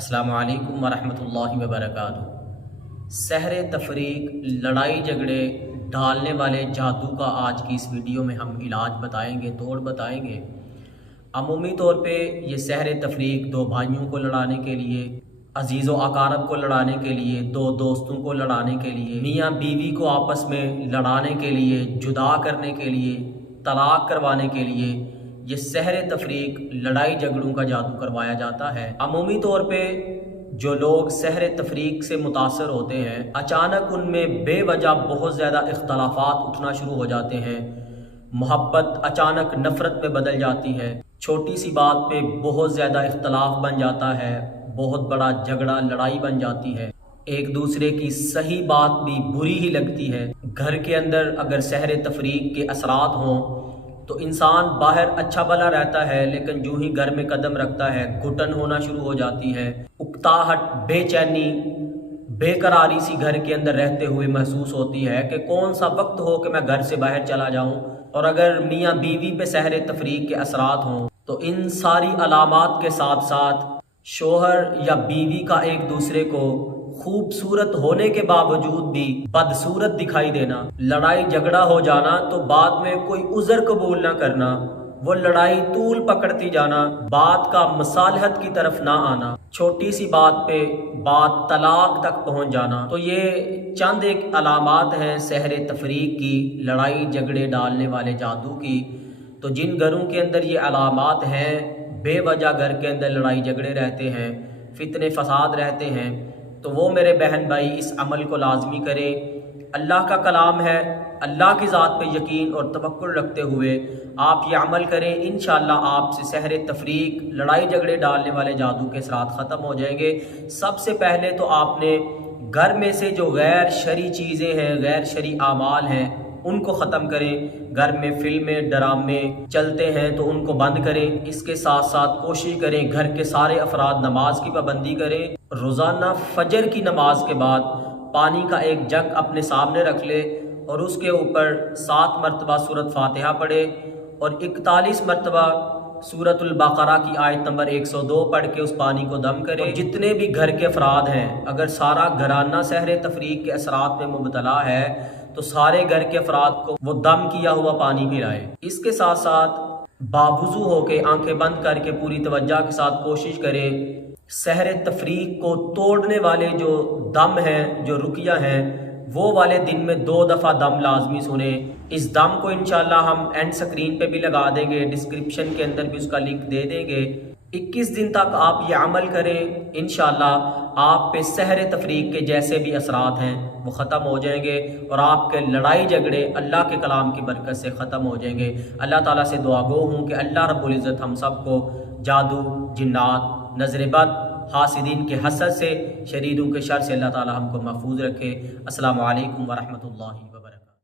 अस्सलामु अलैकुम वरहमतुल्लाहि वबरकातुहू। सहर तफरीक, लड़ाई झगड़े डालने वाले जादू का आज की इस वीडियो में हम इलाज बताएंगे, तोड़ बताएंगे। अमूमी तौर पे ये सहर तफरीक दो भाइयों को लड़ाने के लिए, अजीज़ व अकारब को लड़ाने के लिए, दो दोस्तों को लड़ाने के लिए, मियाँ बीवी को आपस में लड़ाने के लिए, जुदा करने के लिए, तलाक करवाने के लिए ये सहर तफरीक लड़ाई झगड़ों का जादू करवाया जाता है। अमूमी तौर पे जो लोग सहर तफरीक से मुतासर होते हैं, अचानक उनमें बेवजह बहुत ज़्यादा इख्तलाफात उठना शुरू हो जाते हैं। मोहब्बत अचानक नफ़रत में बदल जाती है। छोटी सी बात पे बहुत ज़्यादा इख्तलाफ बन जाता है, बहुत बड़ा झगड़ा लड़ाई बन जाती है। एक दूसरे की सही बात भी बुरी ही लगती है। घर के अंदर अगर सहर तफरीक के असरात हों तो इंसान बाहर अच्छा भला रहता है, लेकिन जो ही घर में कदम रखता है घुटन होना शुरू हो जाती है। उकताहट, बेचैनी, बेकरारी सी घर के अंदर रहते हुए महसूस होती है कि कौन सा वक्त हो कि मैं घर से बाहर चला जाऊं। और अगर मियाँ बीवी पे सहर तफरीक के असरात हों तो इन सारी अलामात के साथ साथ शोहर या बीवी का एक दूसरे को खूबसूरत होने के बावजूद भी बदसूरत दिखाई देना, लड़ाई झगड़ा हो जाना तो बाद में कोई उज़र कबूल ना करना, वो लड़ाई तूल पकड़ती जाना, बात का मसालहत की तरफ ना आना, छोटी सी बात पे बात तलाक तक पहुंच जाना। तो ये चंद एक अलामात हैं सहर तफरीक की, लड़ाई झगड़े डालने वाले जादू की। तो जिन घरों के अंदर ये अलामात हैं, बेवजह घर के अंदर लड़ाई झगड़े रहते हैं, फितने फसाद रहते हैं, तो वो मेरे बहन भाई इस अमल को लाजमी करें। अल्लाह का कलाम है, अल्लाह की ज़ात पे यकीन और तवक्कुल रखते हुए आप ये अमल करें। इंशाअल्लाह आपसे सहर तफरीक, लड़ाई झगड़े डालने वाले जादू के असरात ख़त्म हो जाएंगे। सबसे पहले तो आपने घर में से जो गैर शरई चीज़ें हैं, गैर शरई आमाल हैं, उनको ख़त्म करें। घर में फिल्में, ड्रामे चलते हैं तो उनको बंद करें। इसके साथ साथ कोशिश करें घर के सारे अफराद नमाज की पाबंदी करें। रोज़ाना फजर की नमाज के बाद पानी का एक जग अपने सामने रख ले और उसके ऊपर 7 मरतबा सूरत फातिहा पढ़े और 41 मरतबा सूरतुल बकरा की आयत नंबर 102 पढ़ के उस पानी को दम करें। और जितने भी घर के अफराद हैं, अगर सारा घराना सहर तफरीक के असरात में मुबतला है तो सारे घर के अफराद को वो दम किया हुआ पानी पिलाए। इसके साथ साथ बावुज़ू होके आंखें बंद करके पूरी तवज्जो के साथ कोशिश करें सहर तफरीक को तोड़ने वाले जो दम हैं, जो रुकिया हैं, वो वाले दिन में 2 दफ़ा दम लाजमी सुने। इस दम को इंशाल्लाह हम एंड स्क्रीन पे भी लगा देंगे, डिस्क्रिप्शन के अंदर भी उसका लिंक दे देंगे। 21 दिन तक आप ये अमल करें, इंशाल्लाह आप पे सहर तफरीक के जैसे भी असरात हैं वो ख़त्म हो जाएंगे और आपके लड़ाई झगड़े अल्लाह के कलाम की बरकत से ख़त्म हो जाएंगे। अल्लाह ताला से दुआ गो हूँ कि अल्लाह रब्बुल इज़्ज़त हम सबको जादू, जिन्नात, नज़र बद, हासिदीन के हसद से, शरीरों के शर से अल्लाह ताला हमको महफूज रखे। अस्सलामु अलैकुम वरहमतुल्लाहि वबरकातुहू।